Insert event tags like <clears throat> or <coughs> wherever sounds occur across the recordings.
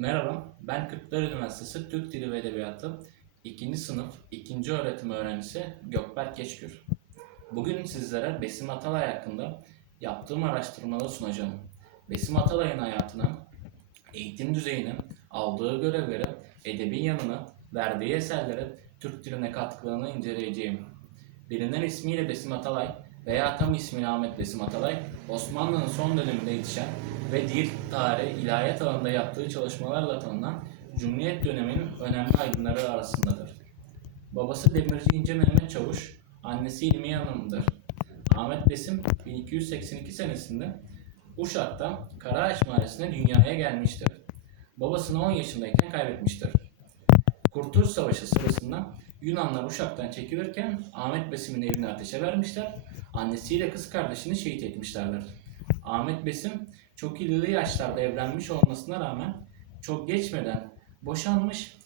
Merhaba, ben Kırklar Üniversitesi Türk Dili ve Edebiyatı 2. sınıf 2. öğretim öğrencisi Gökberk Geçgür. Bugün sizlere Besim Atalay hakkında yaptığım araştırmaları sunacağım. Besim Atalay'ın hayatını, eğitim düzeyini, aldığı görevleri, edebi yanını, verdiği eserleri, Türk diline katkılarını inceleyeceğim. Bilinen ismiyle Besim Atalay veya tam ismiyle Ahmet Besim Atalay, Osmanlı'nın son döneminde yetişen ve dil, tarih, ilahiyat alanında yaptığı çalışmalarla tanınan Cumhuriyet döneminin önemli aydınları arasındadır. Babası Demirci İnce Mehmet Çavuş, annesi İlmiye Hanım'dır. Ahmet Besim 1282 senesinde Uşak'ta Karaağaç Mahallesi'ne dünyaya gelmiştir. Babasını 10 yaşındayken kaybetmiştir. Kurtuluş Savaşı sırasında Yunanlar Uşak'tan çekilirken Ahmet Besim'in evini ateşe vermişler. Annesiyle kız kardeşini şehit etmişlerdir. Ahmet Besim çok ileri yaşlarda evlenmiş olmasına rağmen çok geçmeden boşanmış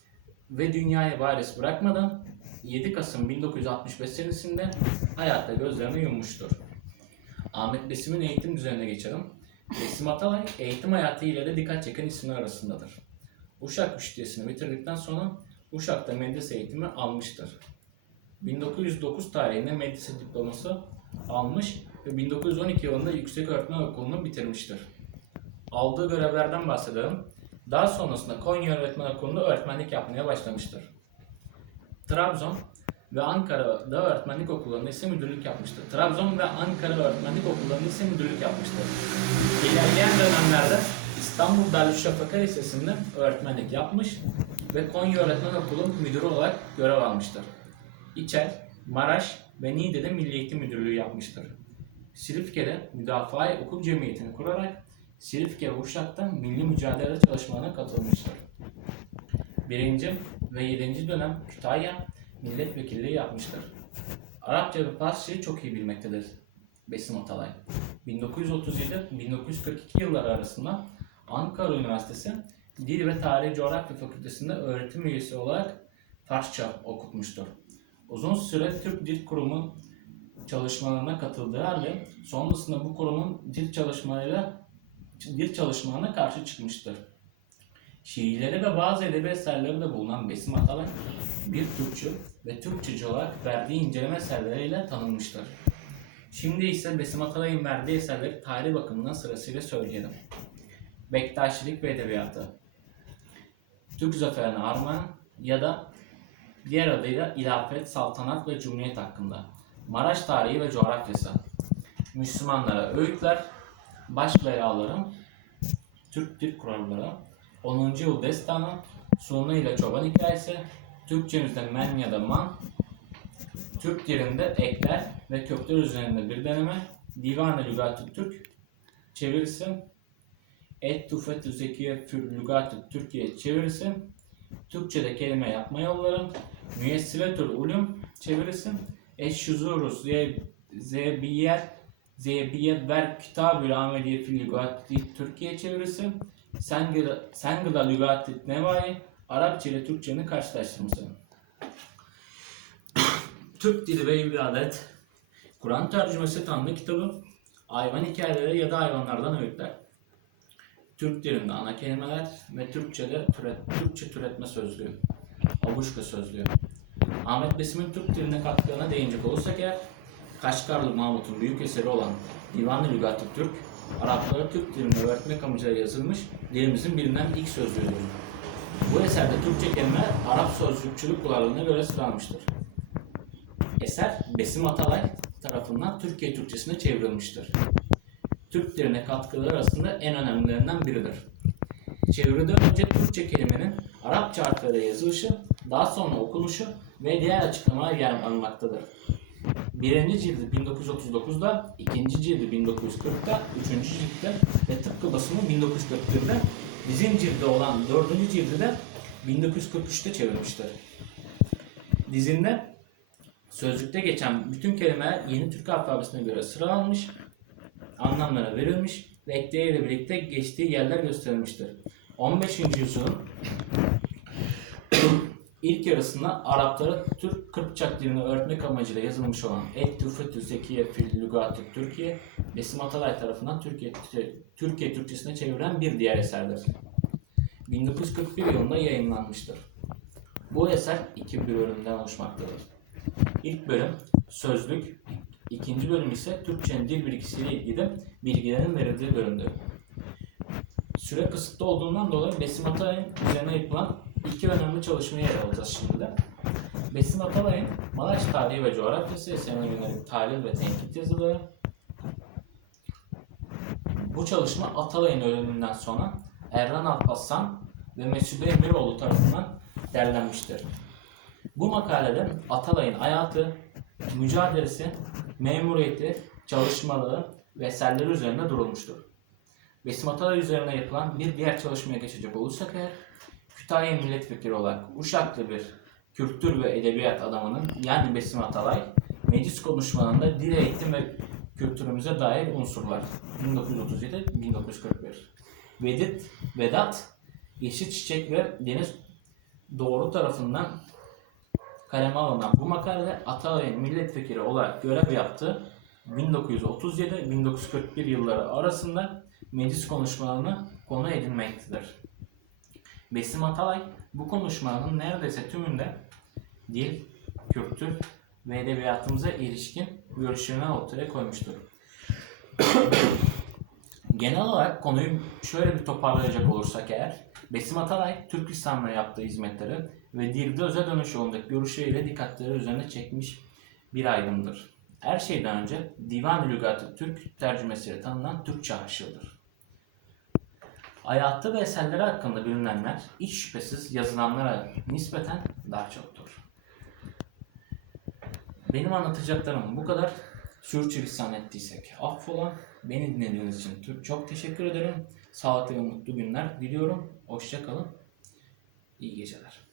ve dünyaya varis bırakmadan 7 Kasım 1965 senesinde hayatta gözlerini yummuştur. Ahmet Besim'in eğitim düzenine geçelim. Besim Atalay eğitim hayatı ile de dikkat çeken isimler arasındadır. Uşak Müştiyesini bitirdikten sonra Uşak'ta medrese eğitimi almıştır. 1909 tarihinde medrese diploması almış ve 1912 yılında Yüksek Öğretmen Okulu'nu bitirmiştir. Aldığı görevlerden bahsedelim. Daha sonrasında Konya Öğretmen Okulu'nda öğretmenlik yapmaya başlamıştır. Trabzon ve Ankara'da öğretmenlik okullarında ise müdürlük yapmıştır. Trabzon ve Ankara öğretmenlik okullarında ise müdürlük yapmıştır. İlerleyen dönemlerde İstanbul Darüşşafaka Lisesi'nde öğretmenlik yapmış ve Konya Öğretmen Okulu müdürü olarak görev almıştır. İçer, Maraş ve Niğde'de Milli Eğitim Müdürlüğü yapmıştır. Silifke'de Müdafaa Okul Cemiyeti'ni kurarak Silifke ve Uşak'ta milli mücadele çalışmalarına katılmıştır. Birinci ve yedinci dönem Kütahya milletvekilliği yapmıştır. Arapça ve Farsçayı çok iyi bilmektedir Besim Atalay. 1937-1942 yılları arasında Ankara Üniversitesi Dil ve Tarih Coğrafya Fakültesi'nde öğretim üyesi olarak Farsça okutmuştur. Uzun süre Türk Dil Kurumu çalışmalarına katıldığı halde sonrasında bu kurumun dil çalışmalarıyla dil çalışmalarına karşı çıkmıştır. Şiirleri ve bazı edebi eserleri de bulunan Besim Atalay bir Türkçü ve Türkçeci olarak verdiği inceleme eserleriyle tanınmıştır. Şimdi ise Besim Atalay'ın verdiği eserleri tarih bakımından sırasıyla söyleyelim. Bektaşilik ve Edebiyatı Türk Zaferine Armağan ya da diğer adıyla İlafet, Saltanat ve Cumhuriyet hakkında Maraş tarihi ve coğrafyası Müslümanlara öğütler, baş belalarım, Türk Dil kuralları, 10. yıl destanı, Sunu ile çoban hikayesi, Türkçemizde men ya da man, Türk dilinde ekler ve kökler üzerinde bir deneme, Divan-ı Lügat-ı Türk, çevirisi, Et Tufet-ü Zekiye Lügat-ı Türkiye çevirisi, Türkçe'de kelime yapma yolları, Müyessiretül Ulum çevirisi, Eşşuzurus Zebiyet Zebiyet Ver Kitab-ül Ameliye Fil Türkiye çevirisi, Sengila, Sengila Lügat-ı Nevai, Arapça ile Türkçenin karşılaştırması. <coughs> Türk Dili ve İbadet, Kur'an tercümesi Tanrı kitabı, hayvan hikayeleri ya da hayvanlardan öğütler. Türk dilinde ana kelimeler ve Türkçe'de türet, Türkçe türetme sözlüğü, Abuşka sözlüğü. Ahmet Besim'in Türk diline katkılarına değinecek olursak eğer, Kaşgarlı Mahmut'un büyük eseri olan Divan-ı Lügat-ı Türk, Araplara Türk dilini öğretmek amacıyla yazılmış dilimizin bilinen ilk sözlüğüdür. Bu eserde Türkçe kelimeler Arap sözlükçülük kurallarına göre sıralanmıştır. Eser Besim Atalay tarafından Türkiye Türkçesine çevrilmiştir. Türk diline katkıları arasında en önemlilerinden biridir. Çeviriden önce Türkçe kelimenin Arapça harflere yazılışı, daha sonra okunuşu ve diğer açıklamalar yer almaktadır. Birinci cildi 1939'da, ikinci cildi 1940'da, üçüncü ciltte ve tıpkı basımı 1941'de, bizim cildi olan dördüncü cildi de 1943'te çevirmiştir. Dizinde sözlükte geçen bütün kelimeler yeni Türk alfabesine göre sıralanmış, anlamlara verilmiş ve ekleriyle birlikte geçtiği yerler gösterilmiştir. 15. yüzyılın <clears throat> ilk yarısında Araplara Türk Kırpçak dilini öğretmek amacıyla yazılmış olan Et Tüfetü Zekiye Fil Lügatü Türkiye, Besim Atalay tarafından Türkiye, Türkiye Türkçesine çevrilen bir diğer eserdir. 1941 yılında yayınlanmıştır. Bu eser iki bölümden oluşmaktadır. İlk bölüm sözlük, ikinci bölüm ise Türkçenin dil bilgisiyle ilgili bilgilerin verildiği bölümdür. Süre kısıtlı olduğundan dolayı Besim Atalay'ın üzerine yapılan iki önemli çalışmayı ele alacağız şimdi de. Besim Atalay'ın Maraş Tarihi ve Coğrafyası eserine yönelik tahlil ve tenkit yazıları. Bu çalışma Atalay'ın ölümünden sonra Erhan Alparslan ve Mesude Emiroğlu tarafından derlenmiştir. Bu makalede Atalay'ın hayatı, mücadelesi, memuriyeti, çalışmaları ve eserleri üzerinde durulmuştur. Besim Atalay üzerine yapılan bir diğer çalışmaya geçecek olursak eğer, Kütahya milletvekili olarak Uşaklı bir kültür ve edebiyat adamının yani Besim Atalay, meclis konuşmalarında dil eğitim ve kültürümüze dair unsurlar 1937-1941 Vedit, Vedat, Yeşil Çiçek ve Deniz Doğru tarafından kaleme alınan bu makalede Atalay'ın milletvekili olarak görev yaptığı 1937-1941 yılları arasında meclis konuşmalarını konu edinmektedir. Besim Atalay bu konuşmaların neredeyse tümünde dil, kültür ve edebiyatımıza ilişkin görüşlerini ortaya koymuştur. <coughs> Genel olarak konuyu şöyle bir toparlayacak olursak eğer, Besim Atalay, Türk İslam'la yaptığı hizmetleri ve dilde öze dönüş yolundaki görüşleriyle dikkatleri üzerine çekmiş bir aydındır. Her şeyden önce Divan-ı Lügat-ı Türk tercümesiyle tanınan Türkçe aşığıdır. Hayatı ve eserleri hakkında bilinenler hiç şüphesiz yazılanlara nispeten daha çoktur. Benim anlatacaklarım bu kadar. Sürçülisan ettiysek affola. Beni dinlediğiniz için çok teşekkür ederim. Sağlıklı ve mutlu günler diliyorum. Hoşça kalın. İyi geceler.